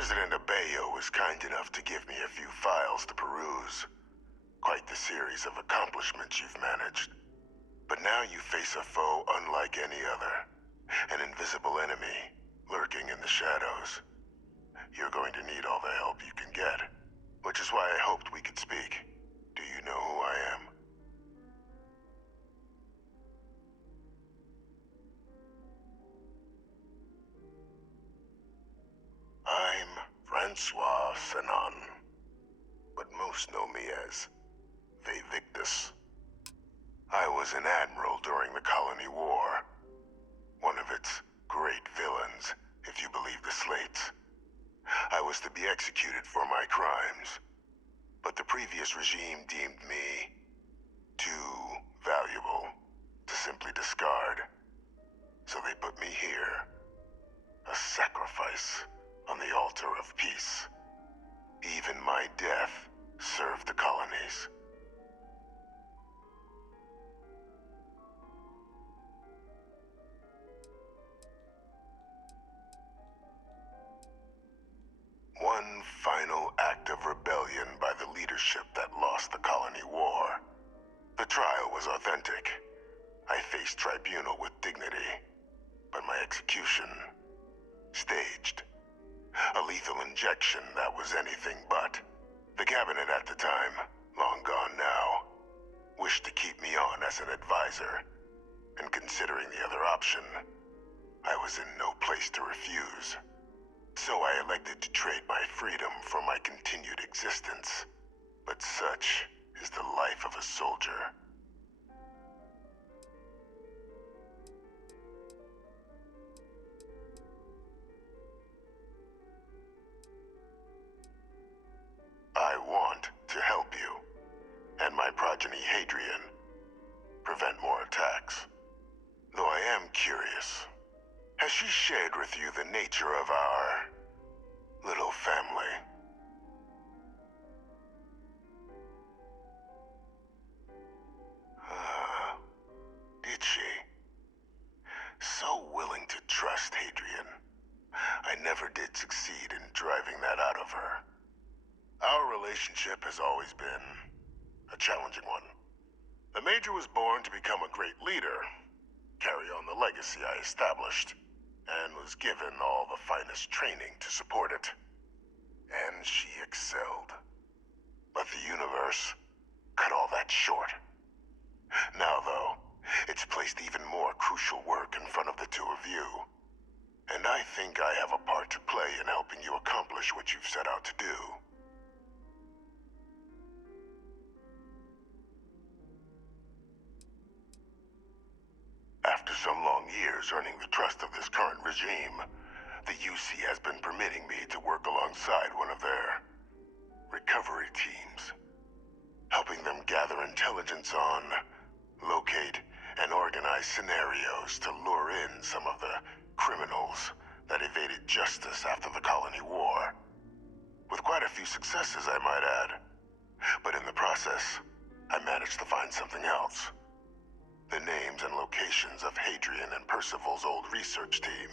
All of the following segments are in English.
President Abeyo was kind enough to give me a few files to peruse. Quite the series of accomplishments you've managed. But now you face a foe unlike any other. An invisible enemy, lurking in the shadows. You're going to need all the help you can get. Which is why I hoped we could speak. Do you know who I am? I'm Francois Senon, but most know me as Victus. I was an admiral during the Colony War. One of its great villains, if you believe the slates. I was to be executed for my crimes, but the previous regime deemed me too valuable to simply discard. So they put me here, a sacrifice on the altar of peace. Even my death served the colonies. One final act of rebellion by the leadership that lost the Colony War. The trial was authentic. I faced tribunal with dignity, but my execution, staged. A lethal injection that was anything but. The cabinet at the time, long gone now, wished to keep me on as an advisor, and considering the other option, I was in no place to refuse. So I elected to trade my freedom for my continued existence. But such is the life of a soldier. I want to help you, and my progeny Hadrian, prevent more attacks. Though I am curious, has she shared with you the nature of our little family? Did she? So willing to trust Hadrian. I never did succeed in driving that out of her. Our relationship has always been a challenging one. The Major was born to become a great leader, carry on the legacy I established, and was given all the finest training to support it. And she excelled. But the universe cut all that short. Now, though, it's placed even more crucial work in front of the two of you. And I think I have a part to play in helping you accomplish what you've set out to do. After some long years earning the trust of this current regime, the UC has been permitting me to work alongside one of their recovery teams, helping them gather intelligence on, locate, and organize scenarios to lure in some of the criminals that evaded justice after the Colony War. With quite a few successes, I might add. But in the process, I managed to find something else. The names and locations of Hadrian and Percival's old research team.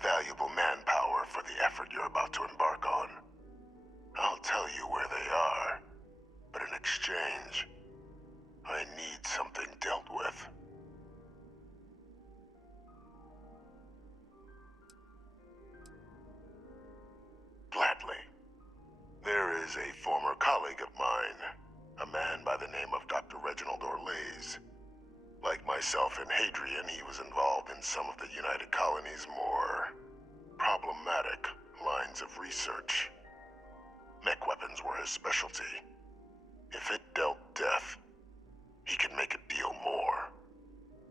Valuable manpower for the effort you're about to embark on. I'll tell you where they are, but in exchange, I need something dealt with. Gladly. There is a former colleague of mine, a man by the name of Dr. Reginald Orlaise. Like myself and Hadrian, he was involved in some of the United Colony's more problematic lines of research. Mech weapons were his specialty. If it dealt death, he could make a deal more.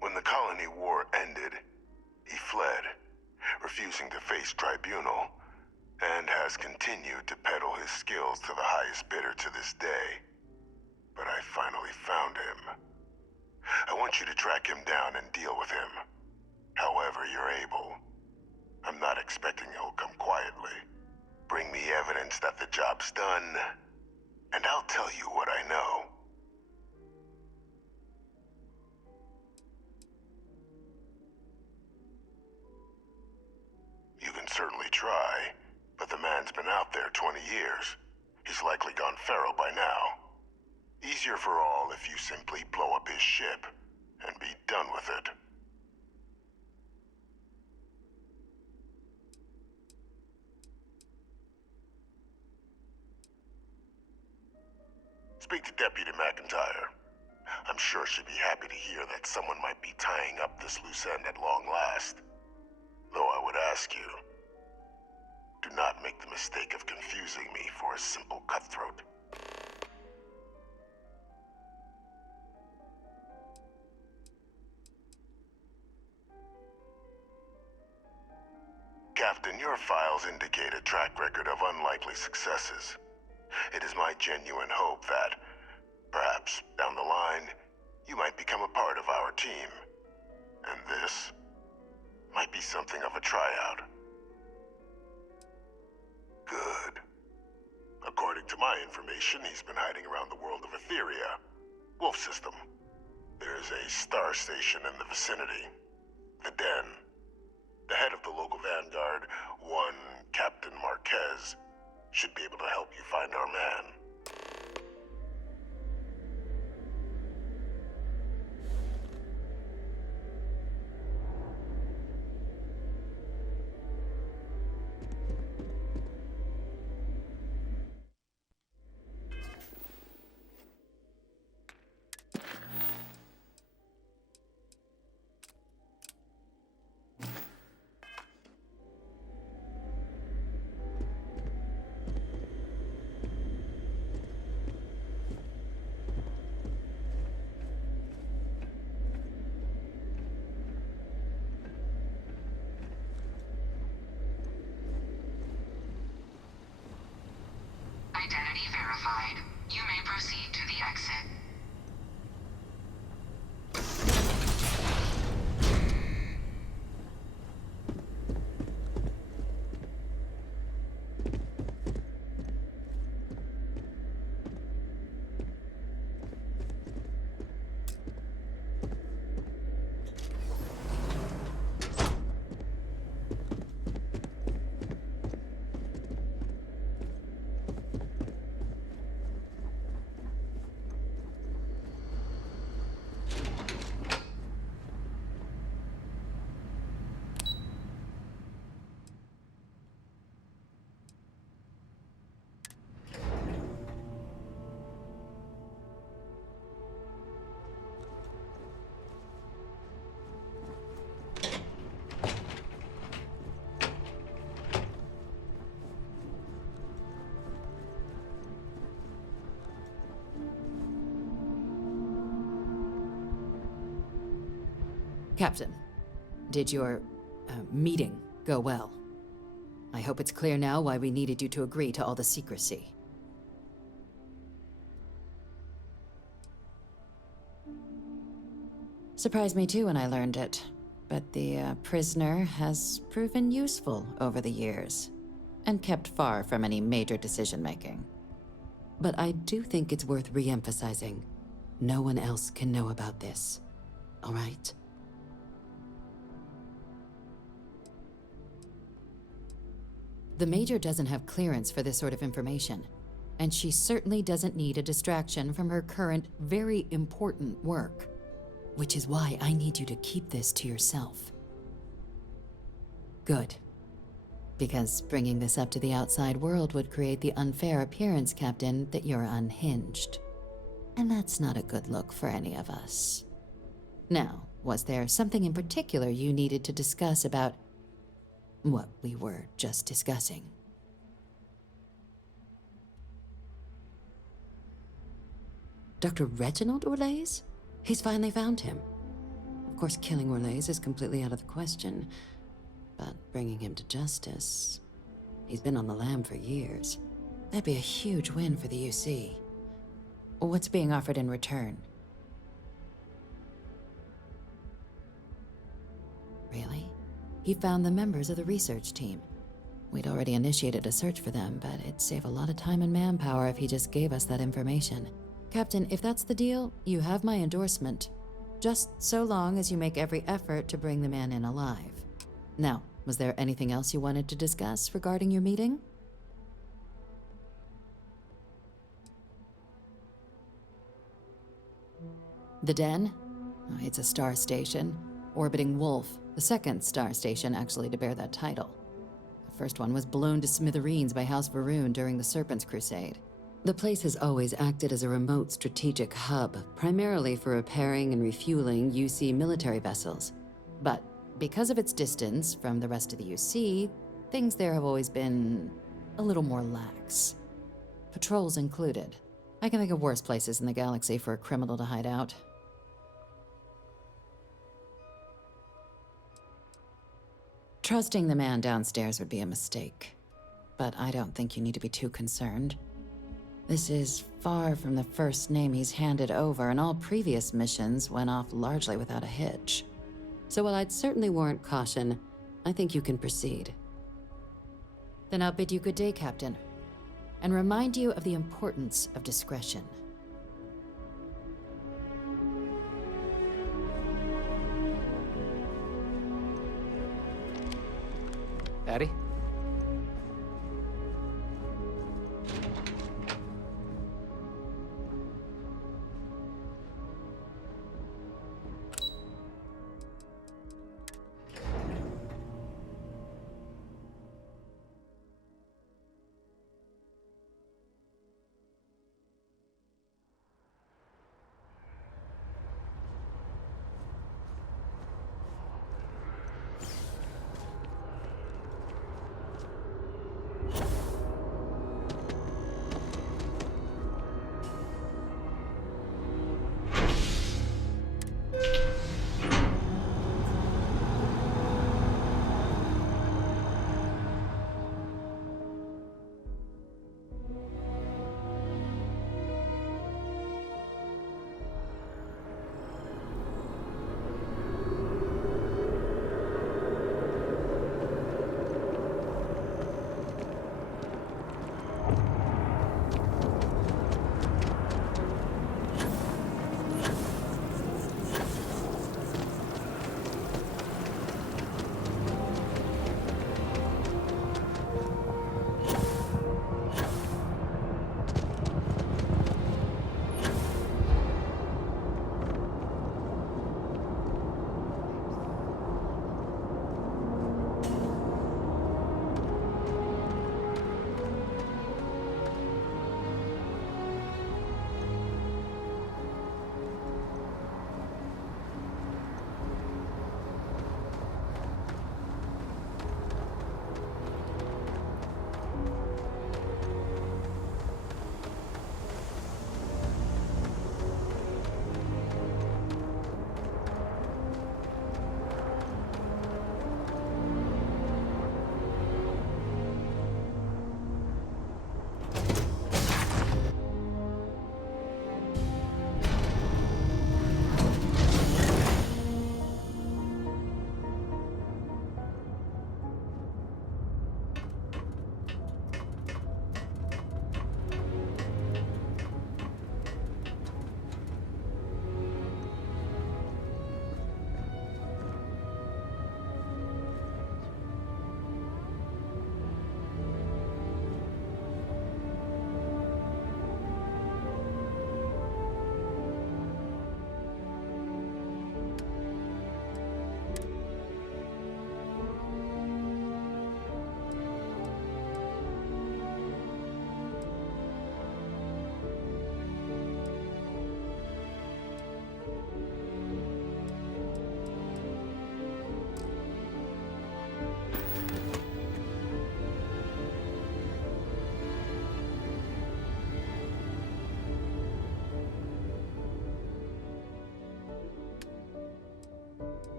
When the Colony War ended, he fled, refusing to face tribunal, and has continued to peddle his skills to the highest bidder to this day. But I finally found him. I want you to track him down and deal with him, however you're able. I'm not expecting he'll come quietly. Bring me evidence that the job's done, and I'll tell you what I know. You can certainly try, But the man's been out there 20 years. He's likely gone feral by now. Easier for all if you simply blow up his ship and be done with it. Speak to Deputy McIntyre. I'm sure she'd be happy to hear that someone might be tying up this loose end at long last. Though I would ask you, do not make the mistake of confusing me for a simple cutthroat. Captain, your files indicate a track record of unlikely successes. It is my genuine hope that, perhaps down the line, you might become a part of our team. And this might be something of a tryout. Good. According to my information, he's been hiding around the world of Etheria, Wolf System. There's a star station in the vicinity, the Den. The head of the local vanguard, one Captain Marquez, should be able to help you find our man. Identity verified. You may proceed to the exit. Captain, did your meeting go well? I hope it's clear now why we needed you to agree to all the secrecy. Surprised me too when I learned it, but the prisoner has proven useful over the years, and kept far from any major decision-making. But I do think it's worth re-emphasizing. No one else can know about this, all right? The Major doesn't have clearance for this sort of information, and she certainly doesn't need a distraction from her current, very important work. Which is why I need you to keep this to yourself. Good. Because bringing this up to the outside world would create the unfair appearance, Captain, that you're unhinged. And that's not a good look for any of us. Now, was there something in particular you needed to discuss about what we were just discussing? Dr. Reginald Orlaise? He's finally found him. Of course, killing Orlaise is completely out of the question, but bringing him to justice... He's been on the lam for years. That'd be a huge win for the UC. What's being offered in return? Really? He found the members of the research team. We'd already initiated a search for them, but it'd save a lot of time and manpower if he just gave us that information. Captain, if that's the deal, you have my endorsement. Just so long as you make every effort to bring the man in alive. Now, was there anything else you wanted to discuss regarding your meeting? The Den? It's a star station. Orbiting Wolf, the second star station actually to bear that title. The first one was blown to smithereens by House Varun during the Serpent's Crusade. The place has always acted as a remote strategic hub, primarily for repairing and refueling UC military vessels. But because of its distance from the rest of the UC, things there have always been a little more lax. Patrols included. I can think of worse places in the galaxy for a criminal to hide out. Trusting the man downstairs would be a mistake. But I don't think you need to be too concerned. This is far from the first name he's handed over, and all previous missions went off largely without a hitch. So while I'd certainly warrant caution, I think you can proceed. Then I'll bid you good day, Captain, and remind you of the importance of discretion. Addy?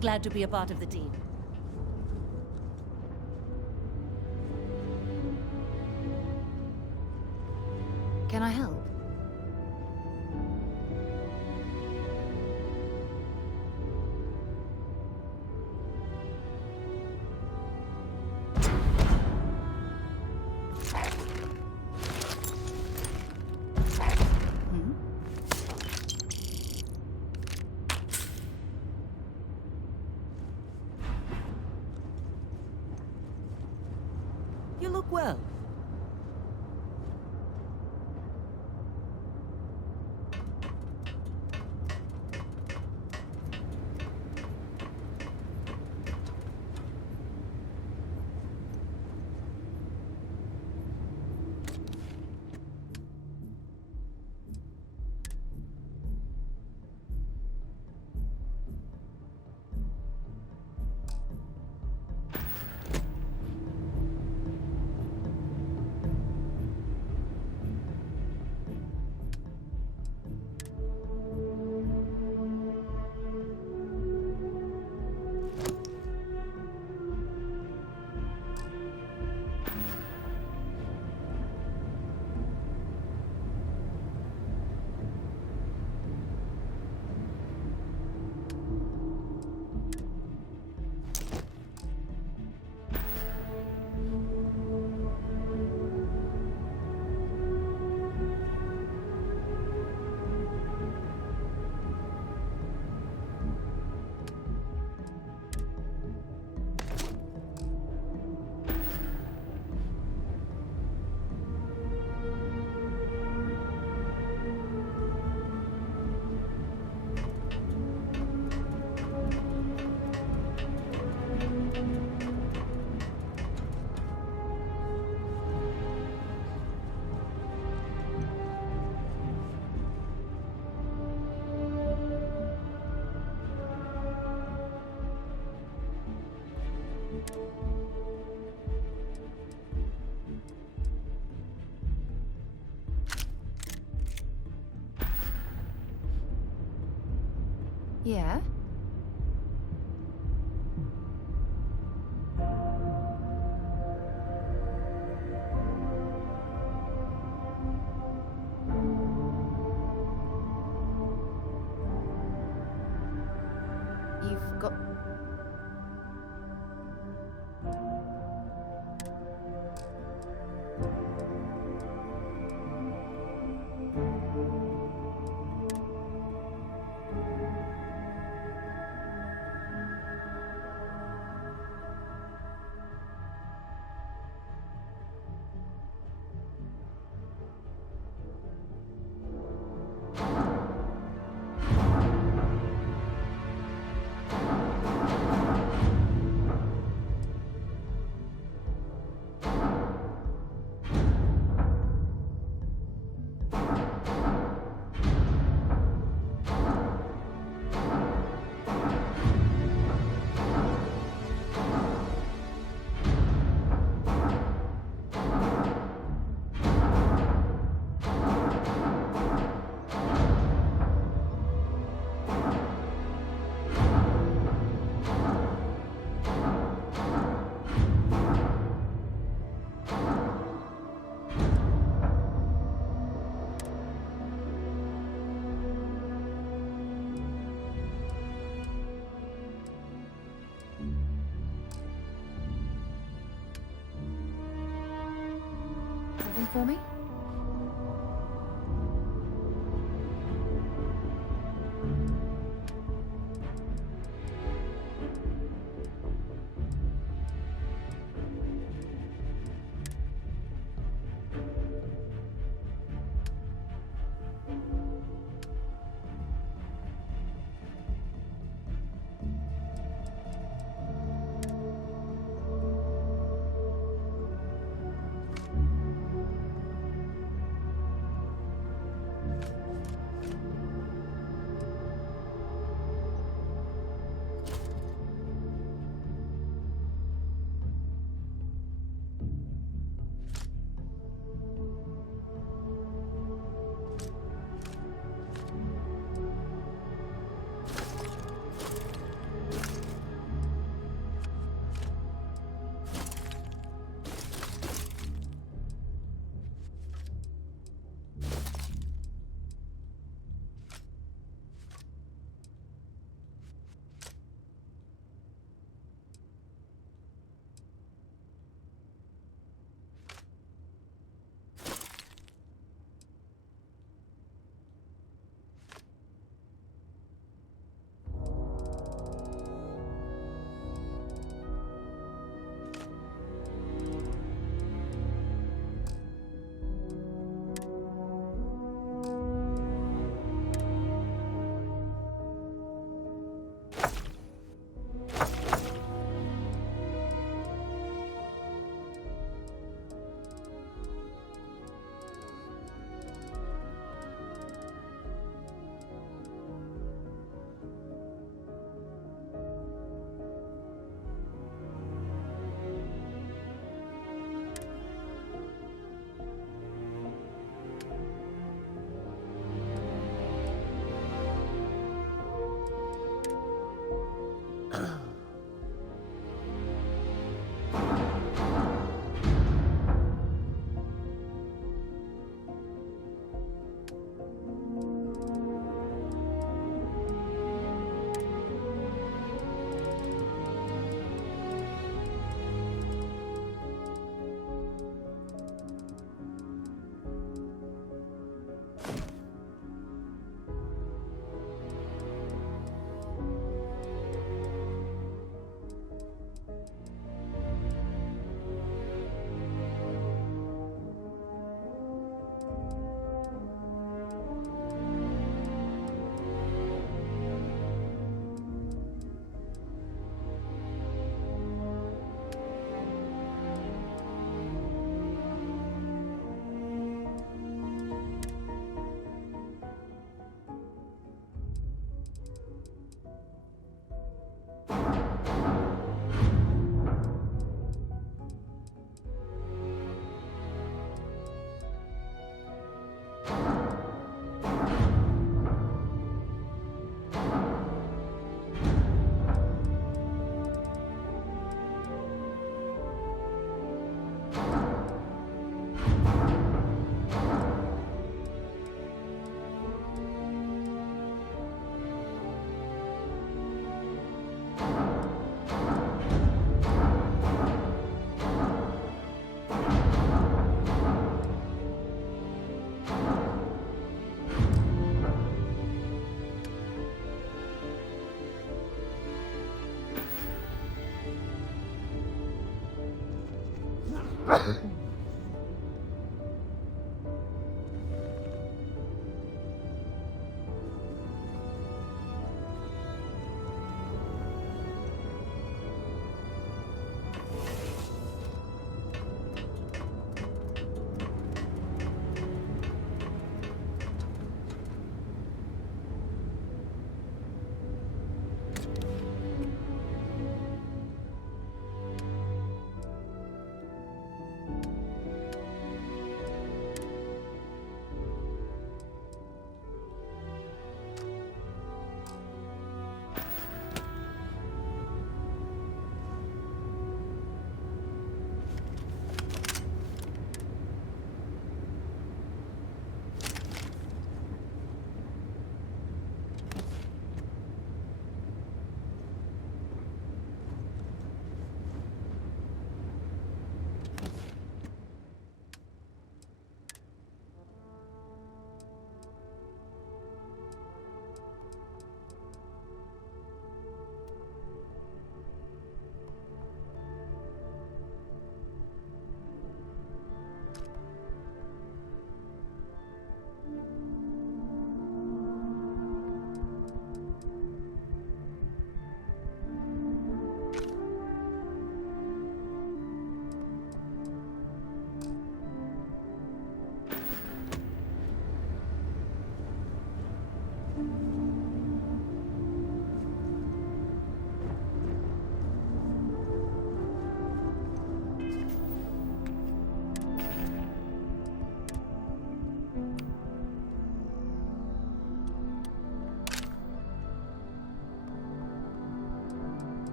Glad to be a part of the team. Can I help? well. Yeah? You've got... Something for me?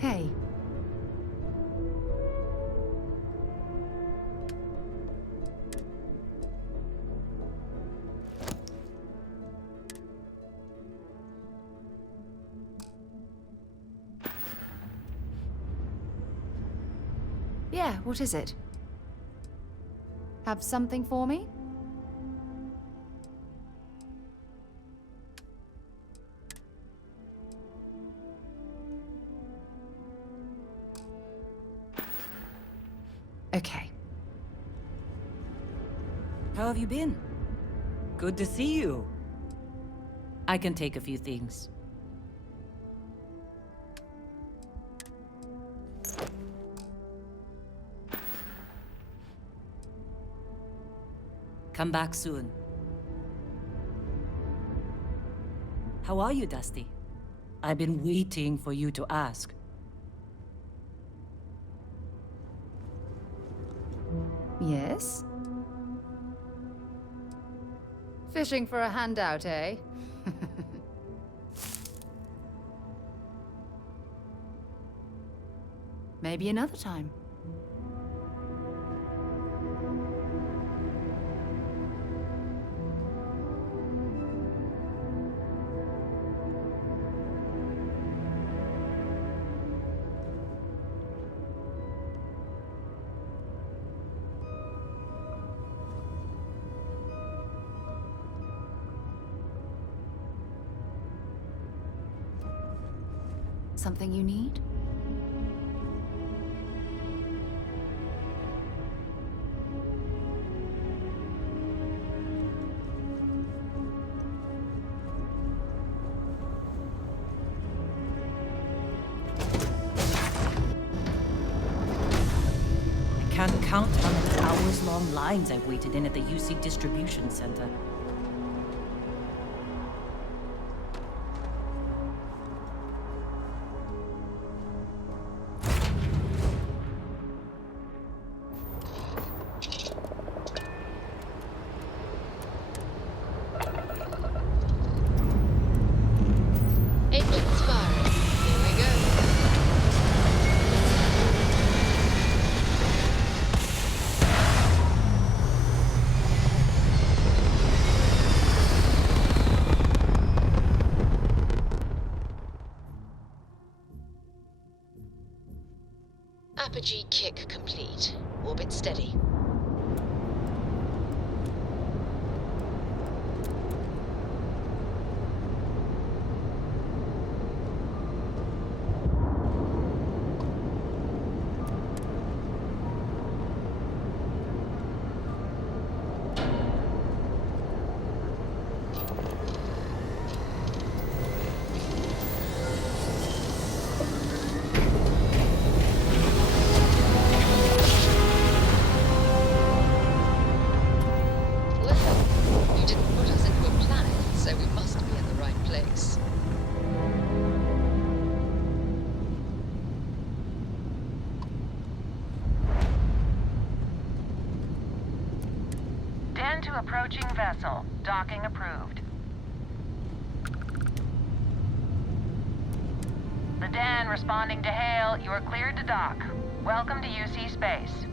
Hey. Yeah, what is it? Have something for me? Okay. How have you been? Good to see you. I can take a few things. Come back soon. How are you, Dusty? I've been waiting for you to ask. Yes? Fishing for a handout, eh? Maybe another time. Something you need? I can't count how many hours-long lines I've waited in at the UC distribution center. Engines firing. Here we go. Apogee kick complete. Orbit steady. Well, you didn't put us into a planet, so we must be in the right place. Den to approaching vessel. Docking approved. The Den responding to hail. You are cleared to dock. Welcome to UC Space.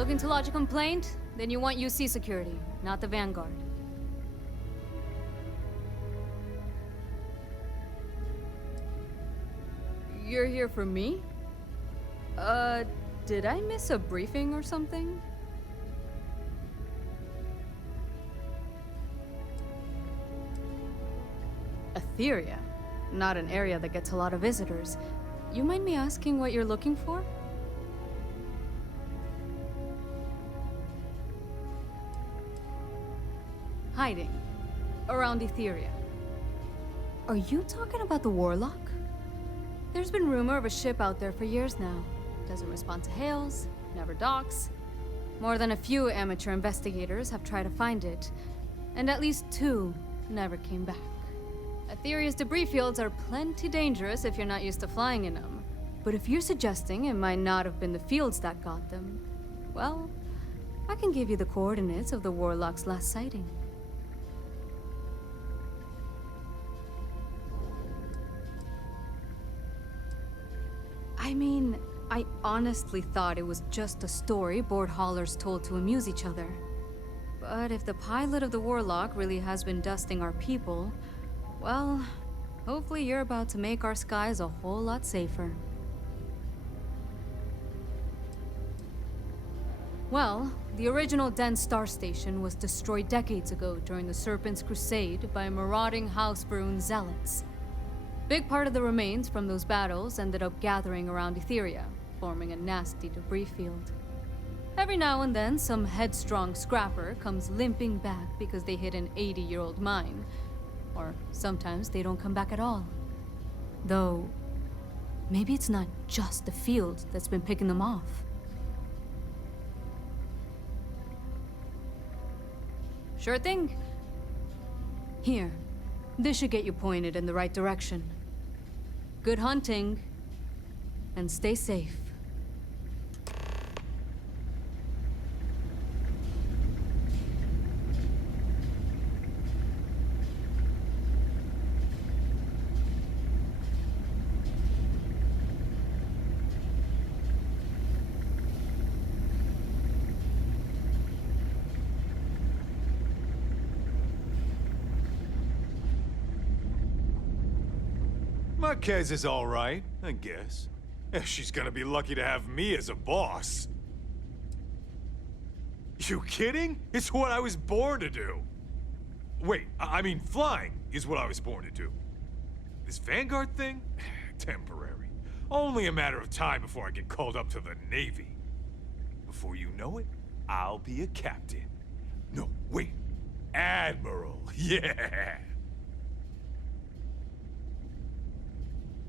Looking to lodge a complaint? Then you want UC security, not the Vanguard. You're here for me? Did I miss a briefing or something? Etheria? Not an area that gets a lot of visitors. You mind me asking what you're looking for? Hiding. Around Etheria. Are you talking about the Warlock? There's been rumor of a ship out there for years now. Doesn't respond to hails, never docks. More than a few amateur investigators have tried to find it, and at least 2 never came back. Etheria's debris fields are plenty dangerous if you're not used to flying in them. But if you're suggesting it might not have been the fields that got them, well, I can give you the coordinates of the Warlock's last sighting. I mean, I honestly thought it was just a story board haulers told to amuse each other. But if the pilot of the Warlock really has been dusting our people, well, hopefully you're about to make our skies a whole lot safer. Well, the original Den Star Station was destroyed decades ago during the Serpent's Crusade by marauding House Varun zealots. Big part of the remains from those battles ended up gathering around Etheria, forming a nasty debris field. Every now and then, some headstrong scrapper comes limping back because they hit an 80-year-old mine. Or sometimes they don't come back at all. Though, maybe it's not just the field that's been picking them off. Sure thing. Here, this should get you pointed in the right direction. Good hunting, and stay safe. Marquez is all right, I guess. If she's gonna be lucky to have me as a boss. You kidding? It's what I was born to do. Wait, I mean flying is what I was born to do. This Vanguard thing? Temporary. Only a matter of time before I get called up to the Navy. Before you know it, I'll be a captain. No, wait. Admiral. Yeah.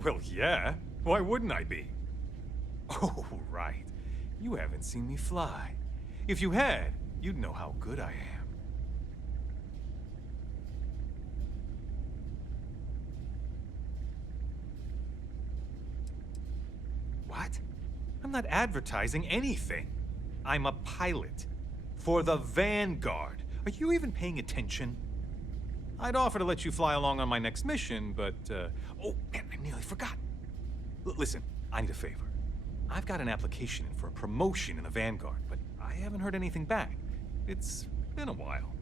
Well, yeah. Why wouldn't I be? Oh, right. You haven't seen me fly. If you had, you'd know how good I am. What? I'm not advertising anything. I'm a pilot. For the Vanguard. Are you even paying attention? I'd offer to let you fly along on my next mission, but, oh, man, I nearly forgot. Listen, I need a favor. I've got an application in for a promotion in the Vanguard, but I haven't heard anything back. It's been a while.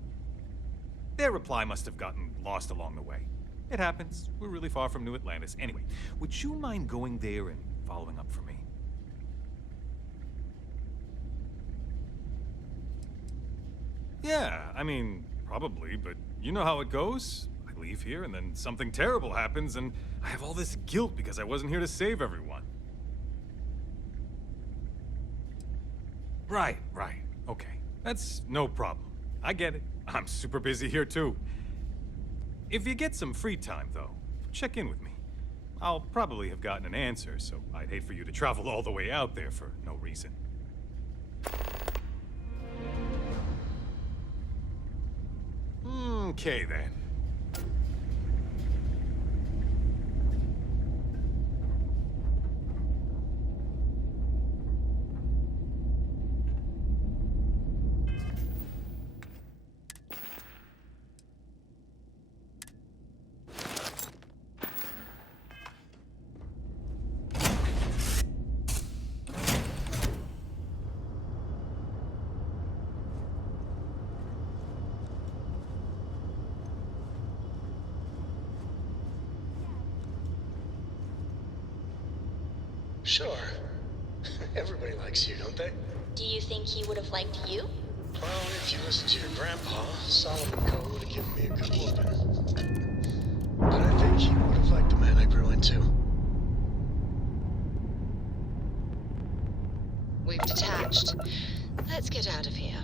Their reply must have gotten lost along the way. It happens. We're really far from New Atlantis. Anyway, would you mind going there and following up for me? Yeah, I mean, probably, but you know how it goes. I leave here and then something terrible happens and I have all this guilt because I wasn't here to save everyone. Right. Okay. That's no problem. I get it. I'm super busy here too. If you get some free time though, check in with me. I'll probably have gotten an answer, so I'd hate for you to travel all the way out there for no reason. Okay, then. Sure. Everybody likes you, don't they? Do you think he would have liked you? Well, if you listen to your grandpa, Solomon Coe would have given me a good whooping. But I think he would have liked the man I grew into. We've detached. Let's get out of here.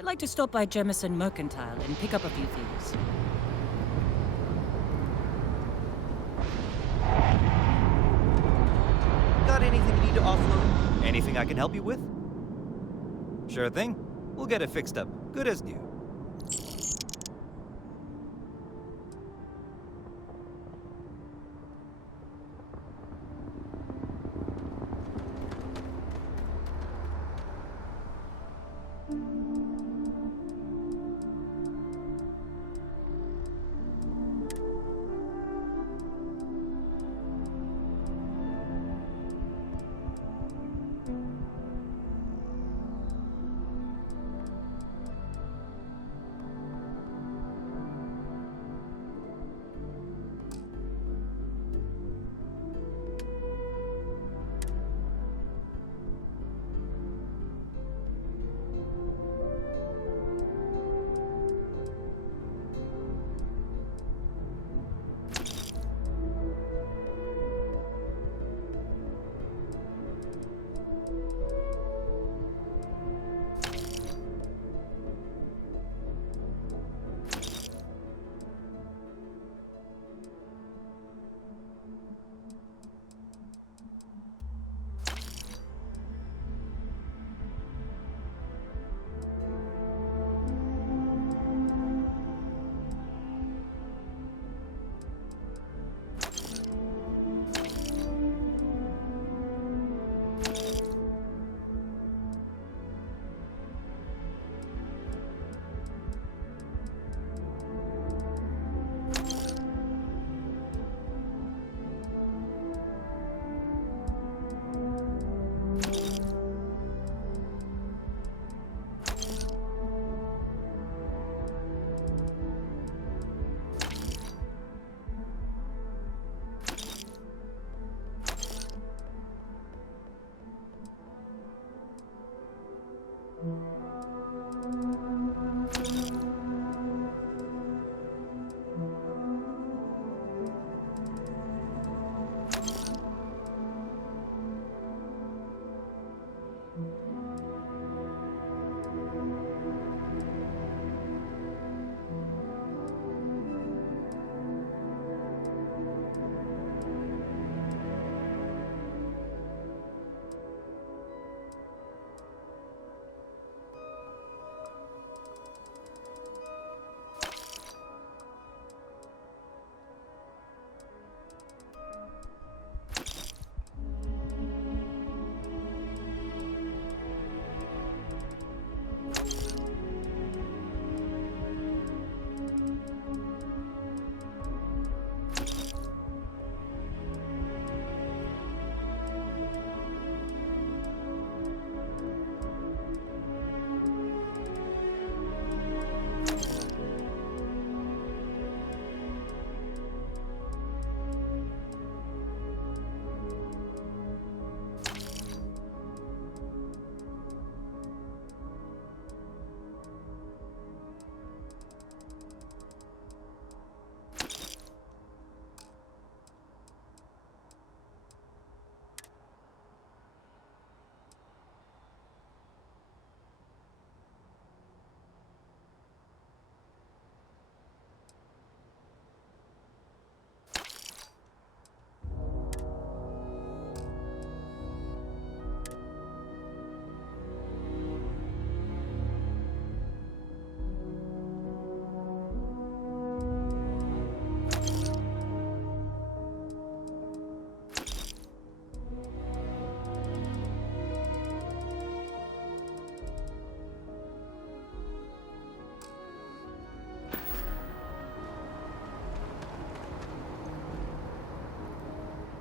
I'd like to stop by Jemison Mercantile and pick up a few things. Got anything you need to offload? Anything I can help you with? Sure thing. We'll get it fixed up. Good as new.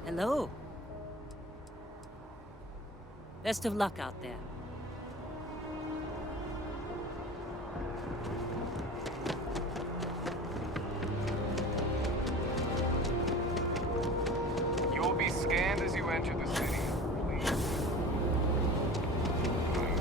Hello. Best of luck out there. You will be scanned as you enter the city. Please. Okay.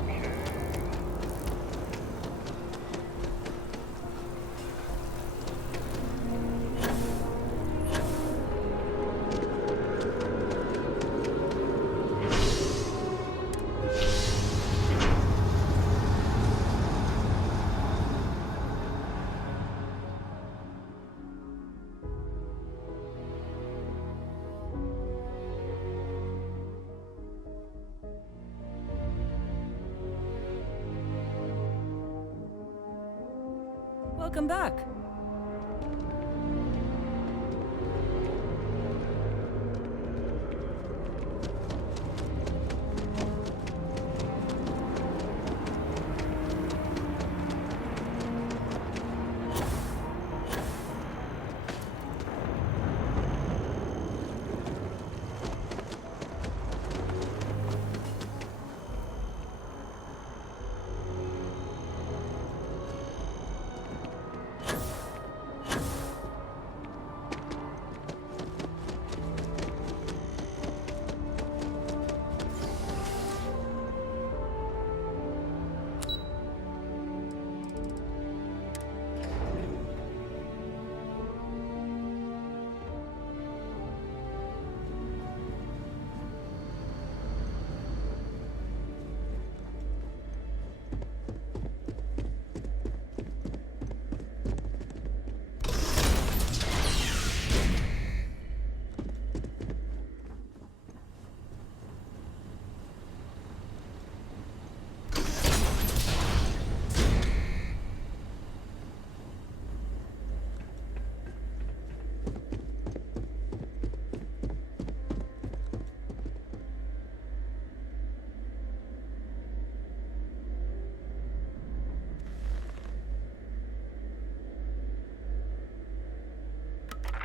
Welcome back.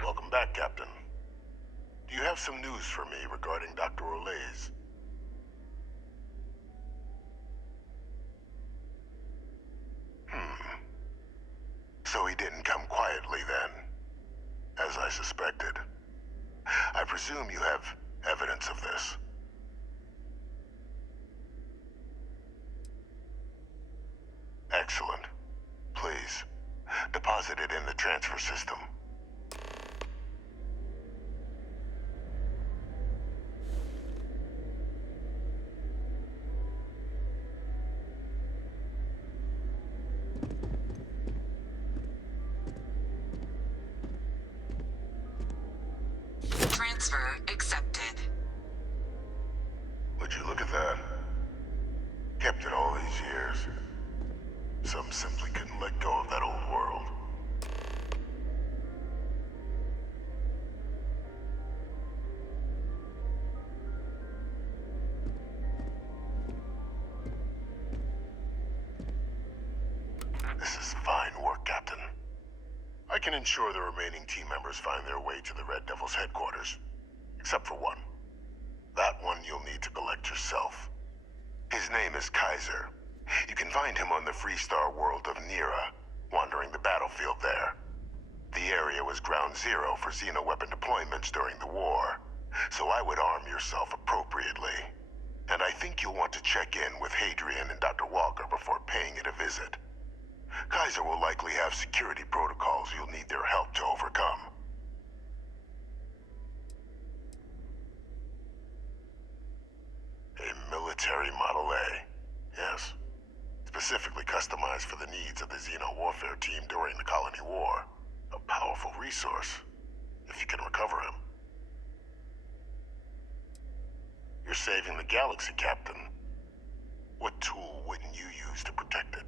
Welcome back, Captain. Do you have some news for me regarding Dr. Orlays? So he didn't come quietly then, as I suspected. I presume you have evidence of this. Excellent. Please, deposit it in the transfer system. Transfer accepted. Would you look at that? Kept it all these years. Some simply couldn't let go of that old world. This is fine work, Captain. I can ensure the remaining team members find their way to the Red Devil's headquarters. Except for one. That one you'll need to collect yourself. His name is Kaiser. You can find him on the Freestar world of Nira, wandering the battlefield there. The area was ground zero for xeno-weapon deployments during the war, so I would arm yourself appropriately. And I think you'll want to check in with Hadrian and Dr. Walker before paying it a visit. Kaiser will likely have security protocols you'll need their help to overcome. A military Model A, yes. Specifically customized for the needs of the Xeno warfare team during the Colony War. A powerful resource, if you can recover him. You're saving the galaxy, Captain. What tool wouldn't you use to protect it?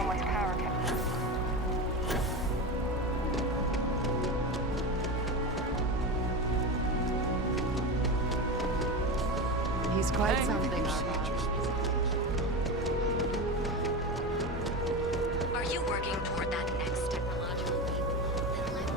someone's power cut. He's quite something, our boss. Are you working toward that next technological leap? Then let me.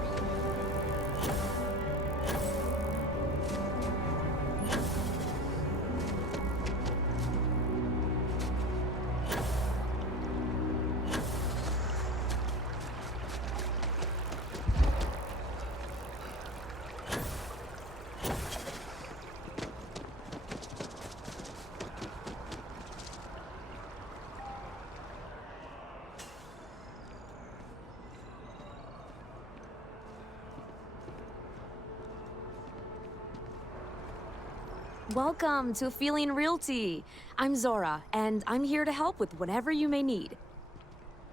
Welcome to Feeling Realty. I'm Zora, and I'm here to help with whatever you may need.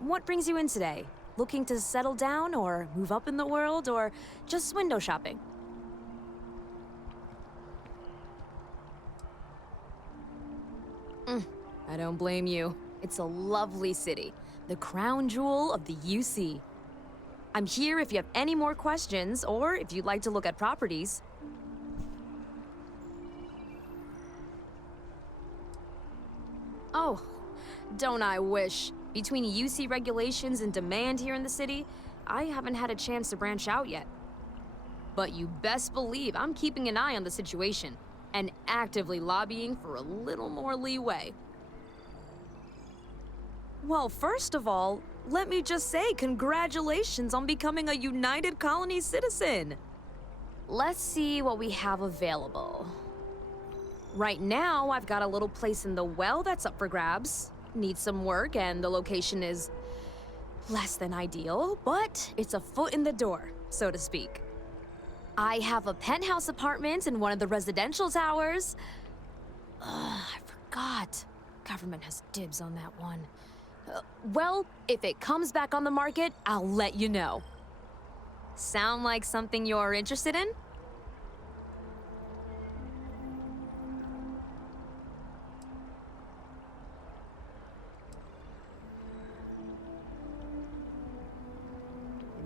What brings you in today? Looking to settle down or move up in the world or just window shopping? I don't blame you. It's a lovely city, the crown jewel of the UC. I'm here if you have any more questions or if you'd like to look at properties. Oh, don't I wish. Between UC regulations and demand here in the city, I haven't had a chance to branch out yet. But you best believe I'm keeping an eye on the situation and actively lobbying for a little more leeway. Well, first of all, let me just say congratulations on becoming a United Colony citizen. Let's see what we have available. Right now, I've got a little place in the well that's up for grabs. Needs some work, and the location is less than ideal, but it's a foot in the door, so to speak. I have a penthouse apartment in one of the residential towers. I forgot. Government has dibs on that one. Well, if it comes back on the market, I'll let you know. Sound like something you're interested in?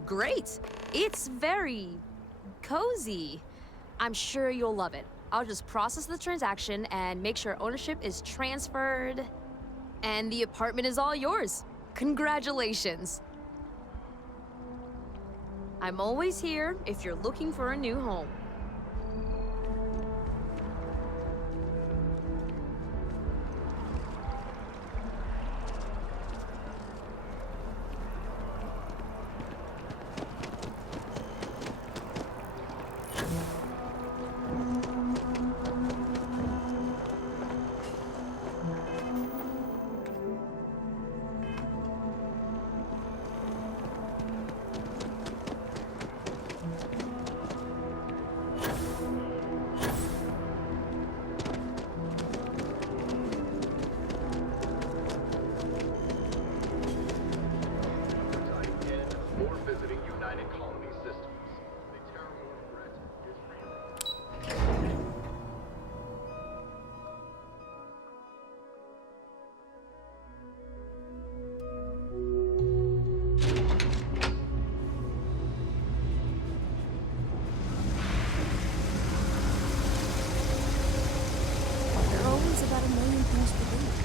Great. It's very cozy. I'm sure you'll love it. I'll just process the transaction and make sure ownership is transferred. And the apartment is all yours. Congratulations. I'm always here if you're looking for a new home. There are always about 1 million things to do.